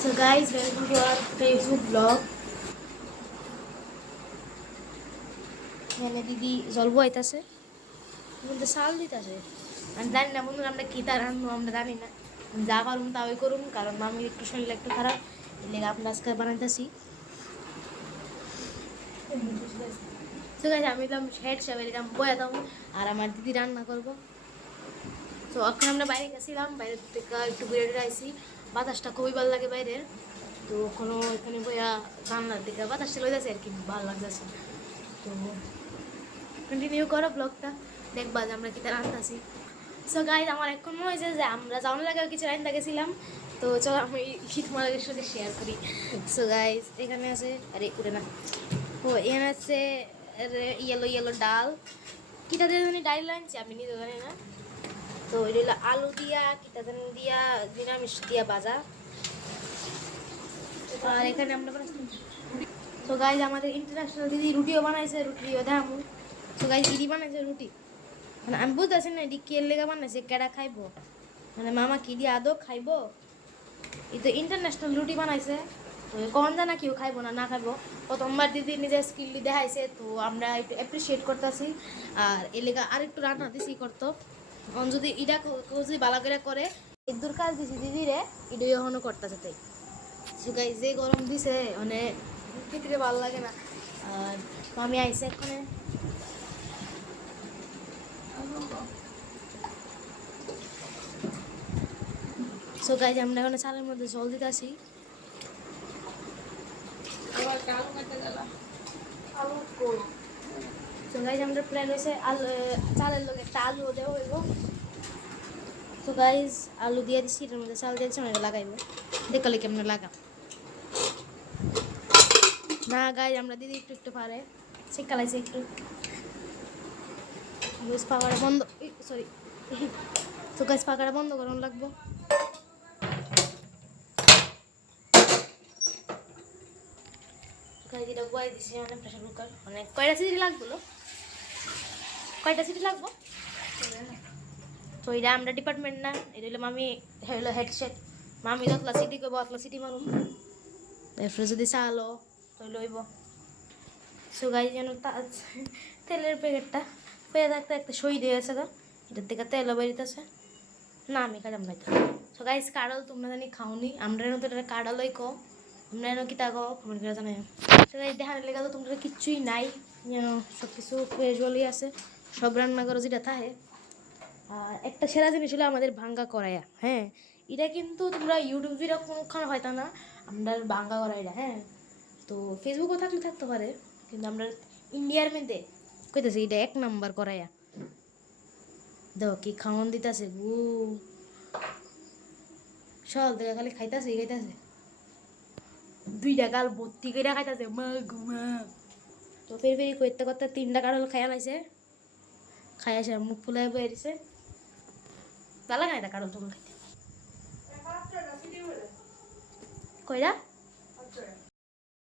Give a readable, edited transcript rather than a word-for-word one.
So guys, welcome to our Facebook vlog. এখানে দিদি জলবো আইতাছে বলতে সাল দিতেছে আমি জানি না বন্ধুরা আমরা কী তার রান্না আমরা জানি না যা পারুম তাই করুম কারণ মামির একটু শরীর একটু খারাপ এর লেগে আমরা আজকে বানাইতেছি। তো গাইজ আমি দিলাম হেড সাহেব এলাম বয়া দাম আর আমার দিদি রান্না করবো। তো এখন আমরা বাইরে গেছিলাম, বাইরের থেকে একটু বেড়ে আইসি, বাতাসটা খুবই ভালো লাগে বাইরের। তো কোনো এখানে বইয়া রান্নার দিকে বাতাসটা লই যাচ্ছে আর কি, ভালো লাগতেছে। তো কন্টিনিউ করো ব্লগটা, দেখবা যে আমরা কী রান্নাছি। সো গাইজ আমার এখন মনে হয়েছে যে আমরা যাওয়ার লাগে কিছু রান্না গেছিলাম, তো চলো আমি তোমাদের সাথে শেয়ার করি। সো গাইজ এখানে আছে, আরে উঠে না, ও এখানে আছে ইয়েলো ইয়েলো ডাল, কিটা দিয়ে জানি ডাল আনছি আমি নিজে জানি না। তো এটা হলো আলু দিয়া কিটা জানি দিয়া নিরামিষ দিয়া ভাজা। আর এখানে আমরা তো গাইজ আমাদের ইন্টারন্যাশনাল দিদি রুটিও বানাইছে, রুটিও দেখামু। তো গাইজ দিদি বানাইছে রুটি, মানে আমি বুঝতেছি না এটি কে লেগে বানাইছে, কেডা খাইবো, মানে মামা কি দিয়ে আদৌ খাইবো। এই তো ইন্টারন্যাশনাল রুটি বানাইছে, তো কখন জানা কেউ খাইবো না না খাইবো। প্রথমবার দিদি নিজের স্কিলটি দেখাইছে, তো আমরা একটু অ্যাপ্রিসিয়েট করতেছি। আর এ লেগা আরেকটু রান্না দিছি করতো, যদি এটা যদি বালা করে করে এদুর কাজ দিছি দিদিরে, এটাই এখনও করতেছে। তাই সুগাই যে গরম দিছে মানে ভিতরে ভালো লাগে না। আর আমি আইসে এখানে সো গাইজ আমরা এখন চালের মধ্যে জল দিতে আসি। সো গাইজ আমরা প্ল্যান হয়েছে আলু চালের লোক একটা আলু দেওয়া হইব। তো গাইজ আলু দিয়ে দিচ্ছি, এটার মধ্যে চাল দিয়েছি, আমরা লাগাইব, দেখালে কেমন লাগা না। গাইজ আমরা দিদি একটু একটু পারে শিক্ষালাইছে একটু পাকাটা বন্ধ, সরি। তো গাছ পাকাটা বন্ধ করানো লাগবো। এটা বয় দিছি মানে প্রেশার কুকার, মানে কয়টা সিটি লাগলো, কয়টা সিটি লাগবো। তো এটা আমরা ডিপার্টমেন্ট না, এটা হলো মামি, হলো হেডসেট, মামি যতলা সিটি করবো অতলা সিটি মারুম, এরপরে যদি চালো তো লইব। সো গাই যেন তেলের প্যাকেটটা পেয়ে থাকতে একটা সই দিয়ে আছে, তো এটার থেকে তেলও বেরিতেছে না, আমি খাইলাম না। সো গাইস কাড়ল তোমরা জানি খাওনি, আমরা এনে তো এটা কাড়ালই কো, আমরা এনে কি তা কো কমেন্ট করে জানাই। সো গাইস দেখানোর লেগে তো তোমরা কিচ্ছুই নাই, যেন সব কিছু ক্যাজুয়ালি আছে, সব রান্না করো যেটা থাকে। আর একটা সেরা জিনিস হলো আমাদের ভাঙ্গা কড়াইয়া, হ্যাঁ এটা কিন্তু তোমরা ইউটিউব ভিডিও কোনোখানে হয়তো না, আমরা ভাঙ্গা কড়াইটা, হ্যাঁ তো ফেসবুকও থাকলে থাকতে পারে, কিন্তু আমরা ইন্ডিয়ার মধ্যে কইতেছি এটা 1 নাম্বার করাইয়া। দেখো কি খাওয়ান দিতেছে গু, সকাল থেকে খালি খাইতেছে খাইতেছে, 2টা গাল ভর্তি করে খাইতেছে মা ঘুমা। তো ফের ফেরি করতে করতে 3টা কারল খাইয়া লাইছে, খাইয়া সে মুখ ফুলাই বয়ে দিছে, ভালো লাগে না কারল তখন খাইতে। কইরা